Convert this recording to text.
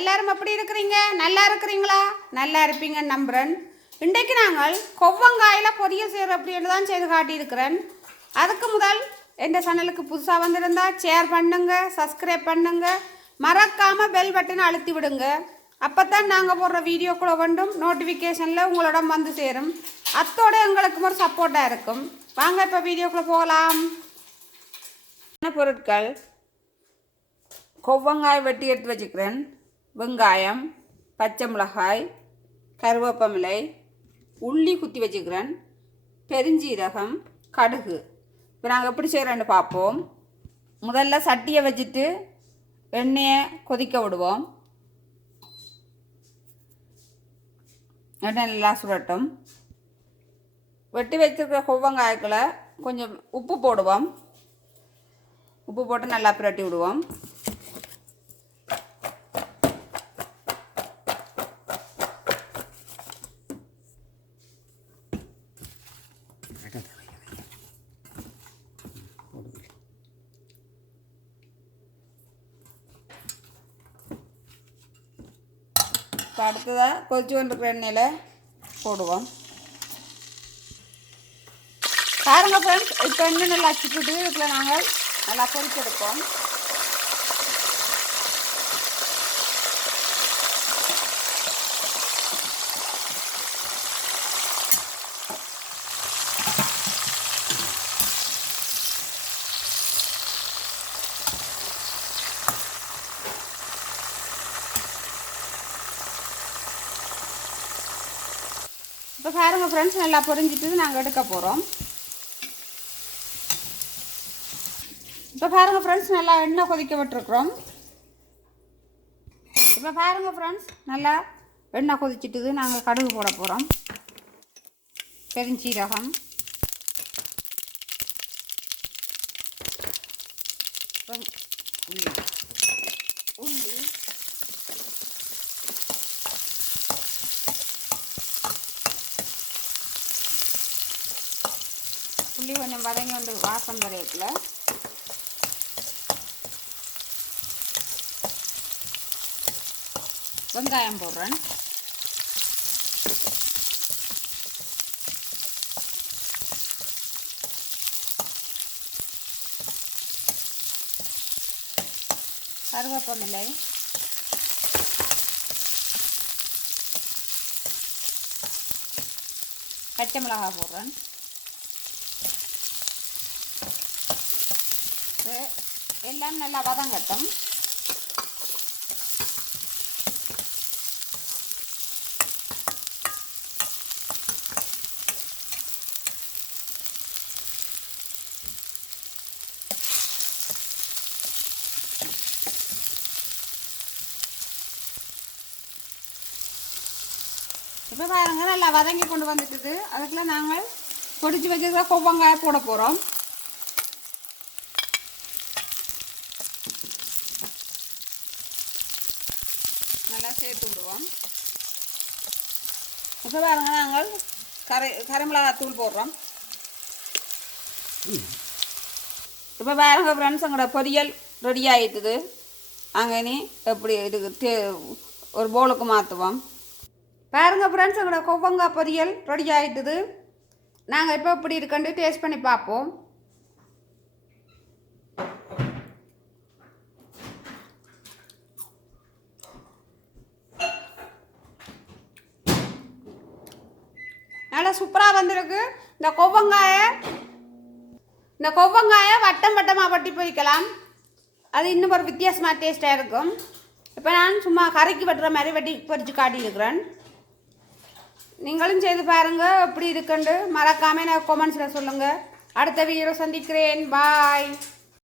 எல்லாரும் எப்படி இருக்கிறீங்க? நல்லா இருக்கிறீங்களா? நல்லா இருப்பீங்கன்னு நம்புகிறேன் இன்றைக்கு நாங்கள் கொவ்வங்காயில் பொரியல் செய்கிற அப்படின்னு தான் செய்து காட்டியிருக்கிறேன். அதுக்கு முதல் எந்த சேனலுக்கு புதுசாக வந்திருந்தால் ஷேர் பண்ணுங்க சப்ஸ்கிரைப் பண்ணுங்க. மறக்காமல் பெல் பட்டனை அழுத்தி விடுங்க. அப்போ தான் நாங்கள் போடுற வீடியோக்குள்ள வேண்டும் நோட்டிஃபிகேஷனில் உங்களோட வந்து சேரும். அத்தோட எங்களுக்கு ஒரு சப்போர்ட்டாக இருக்கும். வாங்க இப்போ வீடியோக்குள்ளே போகலாம். பொருட்கள். கொவ்வங்காய் வெட்டி எடுத்து வச்சுக்கிறேன். வெங்காயம் பச்சை மிளகாய் கருவேப்பமிலை உள்ளி குத்தி வச்சுக்கிறேன். பெருஞ்சீரகம் கடுகு. இப்போ நாங்கள் எப்படி செய்கிறோன்னு பார்ப்போம். முதல்ல சட்டியை வச்சுட்டு எண்ணெயை கொதிக்க விடுவோம். எண்ணெய் நல்லா சுடட்டும். வெட்டி வச்சுருக்கிற கொவ்வங்காய்க்குள்ள கொஞ்சம் உப்பு போடுவோம். உப்பு போட்டு நல்லா பிரட்டி விடுவோம். இப்போ அடுத்ததாக கொதிச்சு கொண்டிருக்கிற எண்ணெயில் போடுவோம். பாருங்கள் ஃப்ரெண்ட்ஸ் இப்போ எண்ணெய் நல்லா அச்சுக்கிட்டு இதில் நாங்கள் நல்லா பொரிச்செடுப்போம் இப்போ பாருங்க ஃப்ரெண்ட்ஸ் நல்லா பொரிஞ்சிட்டு நாங்கள் எடுக்க போகிறோம் இப்போ பாருங்க ஃப்ரெண்ட்ஸ் நல்லா எண்ணெய் கொதிக்க விட்டுருக்குறோம். இப்போ பாருங்க ஃப்ரெண்ட்ஸ் நல்லா எண்ணெய் கொதிச்சிட்டுது நாங்கள் கடுகு போட போகிறோம் பெருஞ்சீரகம். உள்ளி உள்ளி புளி கொஞ்சம் வதங்கி வந்து வாசம் வரையத்தில் வெங்காயம் போடுறேன். கருவேப்பமில்லை பச்சை மிளகாய் போடுறேன். இது எல்லாம் நல்லா வதங்கட்டும். இப்போ பாருங்கள் நல்லா வதங்கி கொண்டு வந்துட்டுது. அதுக்குள்ள நாங்கள் பொடிச்சு வச்சுருக்க கொவ்வங்காய போட போகிறோம் நல்லா சேர்த்து விடுவோம். இப்போ பாருங்க நாங்கள் கரை கரைமிளகாத்தூள் போடுறோம். இப்போ பாருங்க ஃப்ரெண்ட்ஸ் எங்களோட பொரியல் ரெடி ஆகிட்டுது அங்கே இனி எப்படி இதுக்கு ஒரு பவுலுக்கு மாற்றுவோம் பாருங்க ஃப்ரெண்ட்ஸ் எங்களோட கொவ்வங்காய் பொரியல் ரெடி ஆகிட்டுது நாங்கள் இப்போ இப்படி இருக்கண்டு டேஸ்ட் பண்ணி பார்ப்போம். நல்லா சூப்பராக வந்திருக்கு. இந்த கொவ்வங்காயை இந்த கொவ்வங்காயை வட்டம் வட்டமாக பட்டி பொரிக்கலாம் அது இன்னும் ஒரு வித்தியாசமாக டேஸ்ட்டாக இருக்கும். இப்போ நான் சும்மா கரைக்கு வெட்டுற மாதிரி வெட்டி பொரித்து காட்டியிருக்கிறேன். நீங்களும் செய்து பாருங்கள் எப்படி இருக்குன்னு. மறக்காமல் எனக்கு கொமெண்ட்ஸில் சொல்லுங்கள் அடுத்த வீடியோ சந்திக்கிறேன். பாய்